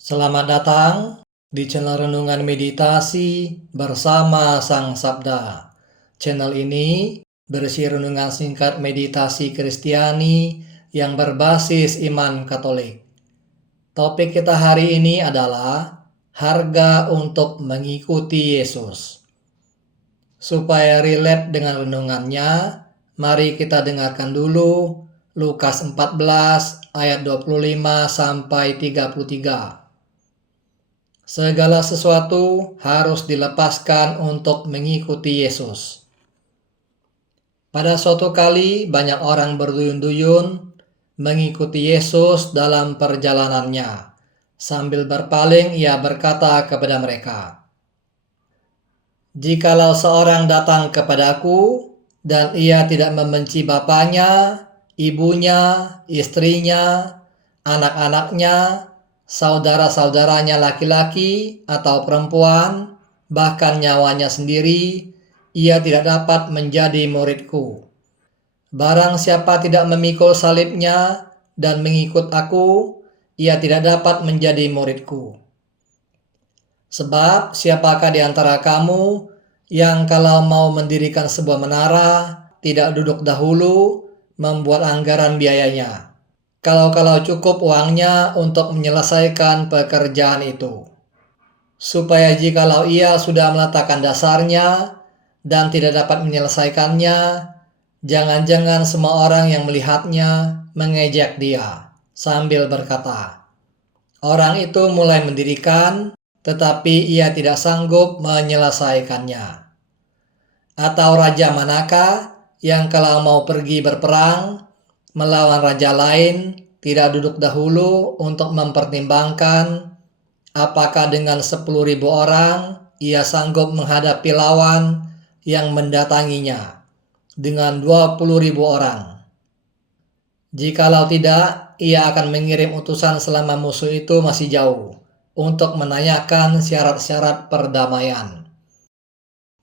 Selamat datang di channel Renungan Meditasi bersama Sang Sabda. Channel ini berisi renungan singkat meditasi Kristiani yang berbasis iman Katolik. Topik kita hari ini adalah harga untuk mengikuti Yesus. Supaya relate dengan renungannya, mari kita dengarkan dulu Lukas 14 ayat 25 sampai 33. Segala sesuatu harus dilepaskan untuk mengikuti Yesus. Pada suatu kali banyak orang berduyun-duyun mengikuti Yesus dalam perjalanannya. Sambil berpaling ia berkata kepada mereka, "Jikalau seorang datang kepadaku dan ia tidak membenci bapaknya, ibunya, istrinya, anak-anaknya, saudara-saudaranya laki-laki atau perempuan, bahkan nyawanya sendiri, ia tidak dapat menjadi muridku. Barang siapa tidak memikul salibnya dan mengikut aku, ia tidak dapat menjadi muridku. Sebab siapakah di antara kamu yang kalau mau mendirikan sebuah menara, tidak duduk dahulu membuat anggaran biayanya, kalau cukup uangnya untuk menyelesaikan pekerjaan itu, supaya jikalau ia sudah meletakkan dasarnya dan tidak dapat menyelesaikannya, jangan-jangan semua orang yang melihatnya mengejek dia sambil berkata, 'Orang itu mulai mendirikan, tetapi ia tidak sanggup menyelesaikannya.' Atau raja manakah yang kalau mau pergi berperang melawan raja lain tidak duduk dahulu untuk mempertimbangkan apakah dengan 10.000 orang ia sanggup menghadapi lawan yang mendatanginya dengan 20.000 orang. Jikalau tidak, ia akan mengirim utusan selama musuh itu masih jauh untuk menanyakan syarat-syarat perdamaian.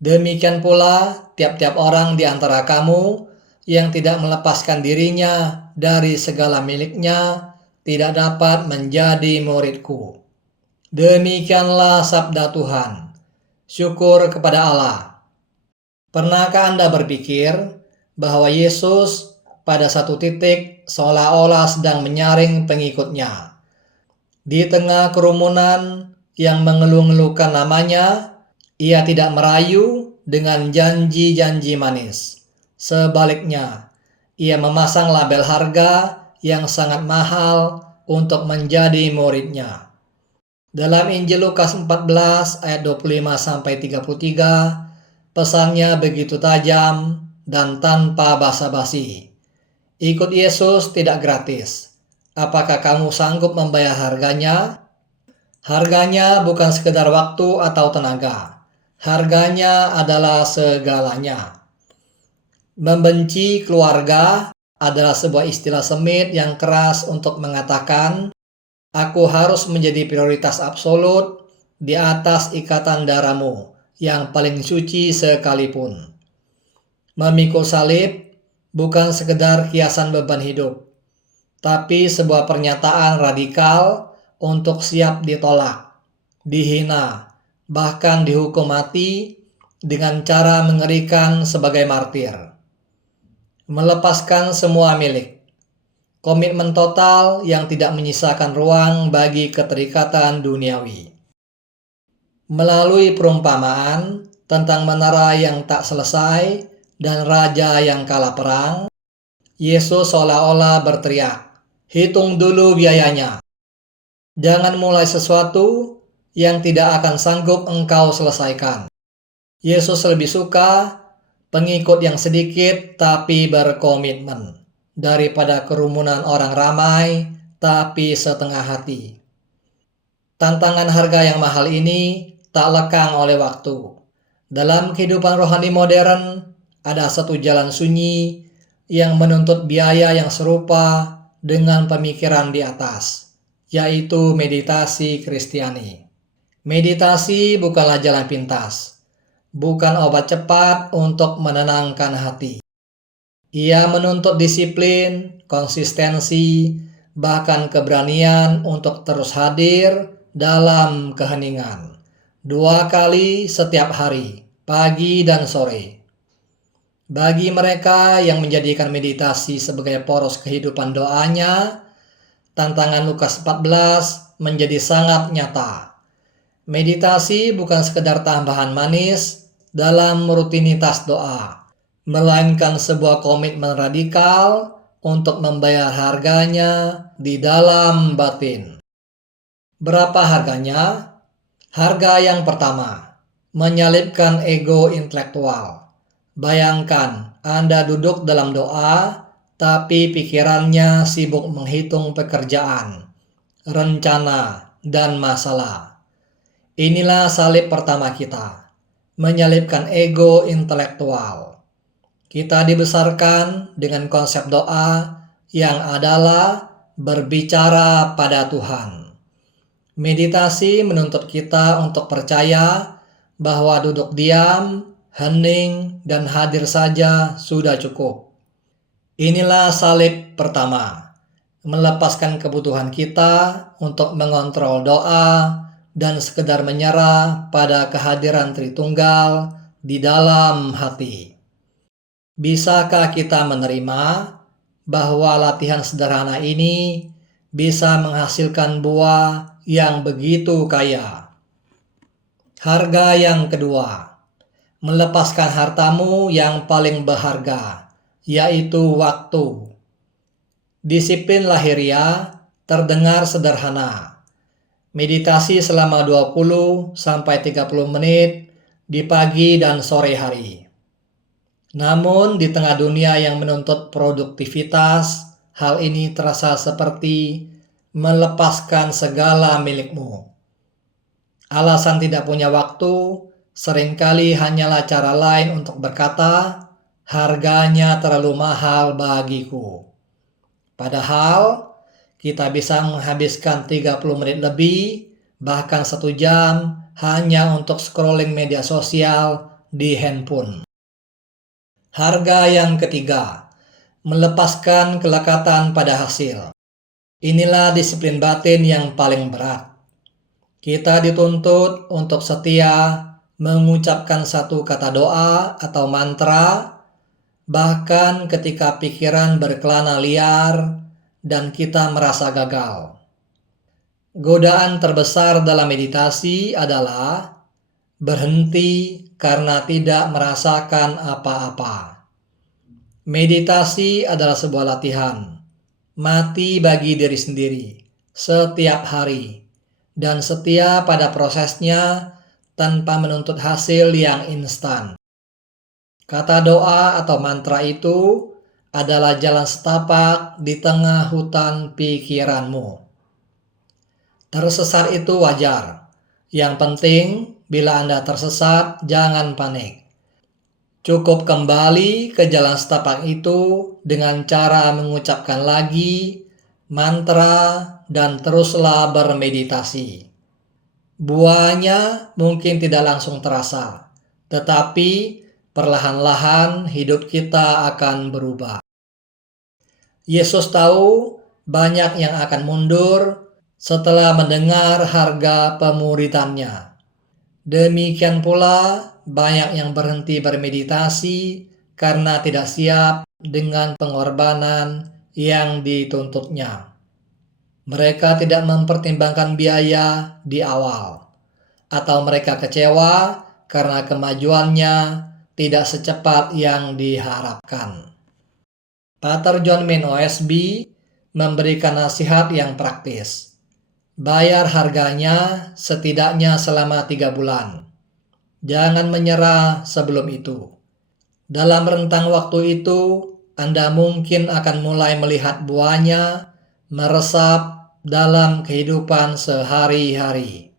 Demikian pula tiap-tiap orang di antara kamu yang tidak melepaskan dirinya dari segala miliknya tidak dapat menjadi muridku." Demikianlah sabda Tuhan. Syukur kepada Allah. Pernahkah Anda berpikir bahwa Yesus pada satu titik seolah-olah sedang menyaring pengikutnya? Di tengah kerumunan yang mengeluh-ngeluhkan namanya, ia tidak merayu dengan janji-janji manis. Sebaliknya, ia memasang label harga yang sangat mahal untuk menjadi muridnya. Dalam Injil Lukas 14 ayat 25-33, pesannya begitu tajam dan tanpa basa-basi. Ikut Yesus tidak gratis. Apakah kamu sanggup membayar harganya? Harganya bukan sekedar waktu atau tenaga. Harganya adalah segalanya. Membenci keluarga adalah sebuah istilah semit yang keras untuk mengatakan, aku harus menjadi prioritas absolut di atas ikatan darahmu yang paling suci sekalipun. Memikul salib bukan sekedar kiasan beban hidup, tapi sebuah pernyataan radikal untuk siap ditolak, dihina, bahkan dihukum mati dengan cara mengerikan sebagai martir. Melepaskan semua milik. Komitmen total yang tidak menyisakan ruang bagi keterikatan duniawi. Melalui perumpamaan tentang menara yang tak selesai dan raja yang kalah perang, Yesus seolah-olah berteriak, "Hitung dulu biayanya. Jangan mulai sesuatu yang tidak akan sanggup engkau selesaikan." Yesus lebih suka pengikut yang sedikit tapi berkomitmen daripada kerumunan orang ramai tapi setengah hati. Tantangan harga yang mahal ini tak lekang oleh waktu. Dalam kehidupan rohani modern, ada satu jalan sunyi yang menuntut biaya yang serupa dengan pemikiran di atas, yaitu meditasi Kristiani. Meditasi bukanlah jalan pintas, bukan obat cepat untuk menenangkan hati. Ia menuntut disiplin, konsistensi, bahkan keberanian untuk terus hadir dalam keheningan, 2 kali setiap hari, pagi dan sore. Bagi mereka yang menjadikan meditasi sebagai poros kehidupan doanya, tantangan Lukas 14 menjadi sangat nyata. Meditasi bukan sekedar tambahan manis dalam rutinitas doa, melainkan sebuah komitmen radikal untuk membayar harganya di dalam batin. Berapa harganya? Harga yang pertama, menyalipkan ego intelektual. Bayangkan Anda duduk dalam doa, tapi pikirannya sibuk menghitung pekerjaan, rencana, dan masalah. Inilah salib pertama kita, menyalipkan ego intelektual. Kita dibesarkan dengan konsep doa yang adalah berbicara pada Tuhan. Meditasi menuntut kita untuk percaya bahwa duduk diam, hening, dan hadir saja sudah cukup. Inilah salib pertama, melepaskan kebutuhan kita untuk mengontrol doa dan sekedar menyerah pada kehadiran Tritunggal di dalam hati. Bisakah kita menerima bahwa latihan sederhana ini bisa menghasilkan buah yang begitu kaya? Harga yang kedua, melepaskan hartamu yang paling berharga, yaitu waktu. Disiplin lahiriah terdengar sederhana. Meditasi selama 20-30 menit di pagi dan sore hari. Namun di tengah dunia yang menuntut produktivitas, hal ini terasa seperti melepaskan segala milikmu. Alasan tidak punya waktu seringkali hanyalah cara lain untuk berkata, harganya terlalu mahal bagiku. Padahal kita bisa menghabiskan 30 menit lebih, bahkan 1 jam, hanya untuk scrolling media sosial di handphone. Harga yang ketiga, melepaskan kelekatan pada hasil. Inilah disiplin batin yang paling berat. Kita dituntut untuk setia mengucapkan satu kata doa atau mantra, bahkan ketika pikiran berkelana liar dan kita merasa gagal. Godaan terbesar dalam meditasi adalah berhenti karena tidak merasakan apa-apa. Meditasi adalah sebuah latihan, mati bagi diri sendiri, setiap hari, dan setia pada prosesnya tanpa menuntut hasil yang instan. Kata doa atau mantra itu adalah jalan setapak di tengah hutan pikiranmu. Tersesat itu wajar. Yang penting, bila Anda tersesat, jangan panik. Cukup kembali ke jalan setapak itu dengan cara mengucapkan lagi mantra dan teruslah bermeditasi. Buahnya mungkin tidak langsung terasa, tetapi perlahan-lahan hidup kita akan berubah. Yesus tahu banyak yang akan mundur setelah mendengar harga pemuridannya. Demikian pula banyak yang berhenti bermeditasi karena tidak siap dengan pengorbanan yang dituntutnya. Mereka tidak mempertimbangkan biaya di awal, atau mereka kecewa karena kemajuannya tidak secepat yang diharapkan. Pater John Min OSB memberikan nasihat yang praktis. Bayar harganya setidaknya selama 3 bulan. Jangan menyerah sebelum itu. Dalam rentang waktu itu, Anda mungkin akan mulai melihat buahnya meresap dalam kehidupan sehari-hari.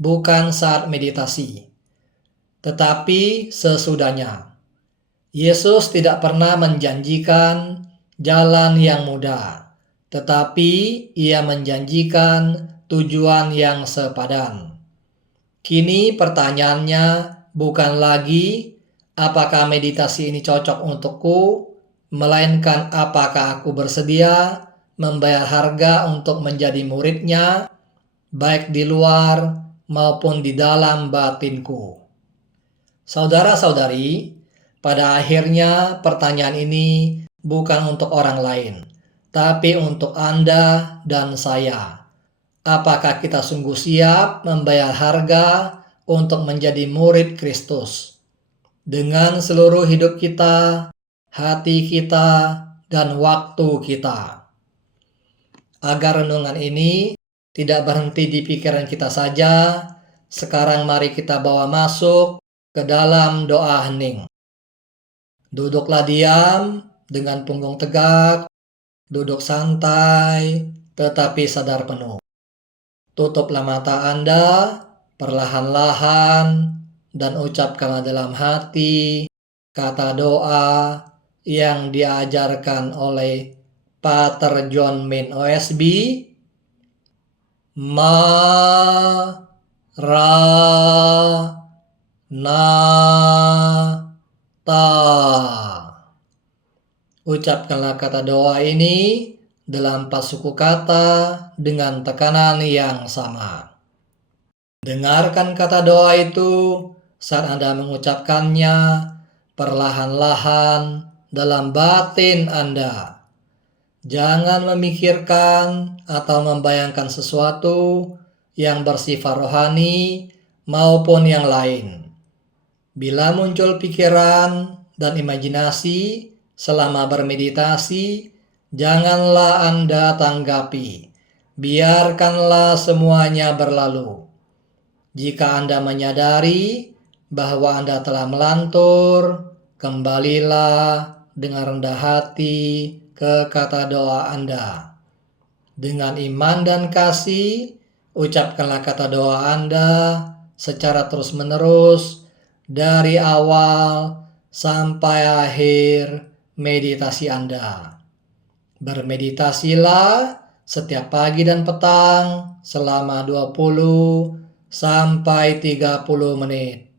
Bukan saat meditasi, tetapi sesudahnya. Yesus tidak pernah menjanjikan jalan yang mudah, tetapi Ia menjanjikan tujuan yang sepadan. Kini pertanyaannya bukan lagi apakah meditasi ini cocok untukku, melainkan apakah aku bersedia membayar harga untuk menjadi muridnya baik di luar maupun di dalam batinku. Saudara-saudari, pada akhirnya pertanyaan ini bukan untuk orang lain, tapi untuk Anda dan saya. Apakah kita sungguh siap membayar harga untuk menjadi murid Kristus? Dengan seluruh hidup kita, hati kita, dan waktu kita. Agar renungan ini tidak berhenti di pikiran kita saja, sekarang mari kita bawa masuk ke dalam doa hening. Duduklah diam dengan punggung tegak, duduk santai, tetapi sadar penuh. Tutuplah mata Anda perlahan-lahan dan ucapkanlah dalam hati kata doa yang diajarkan oleh Pater John Min OSB. Maranatha. Ucapkanlah kata doa ini dalam 4 suku kata dengan tekanan yang sama. Dengarkan kata doa itu saat Anda mengucapkannya perlahan-lahan dalam batin Anda. Jangan memikirkan atau membayangkan sesuatu yang bersifat rohani maupun yang lain. Bila muncul pikiran dan imajinasi selama bermeditasi, janganlah Anda tanggapi. Biarkanlah semuanya berlalu. Jika Anda menyadari bahwa Anda telah melantur, kembalilah dengan rendah hati ke kata doa Anda. Dengan iman dan kasih, ucapkanlah kata doa Anda secara terus-menerus dari awal sampai akhir meditasi Anda. Bermeditasilah setiap pagi dan petang selama 20 sampai 30 menit.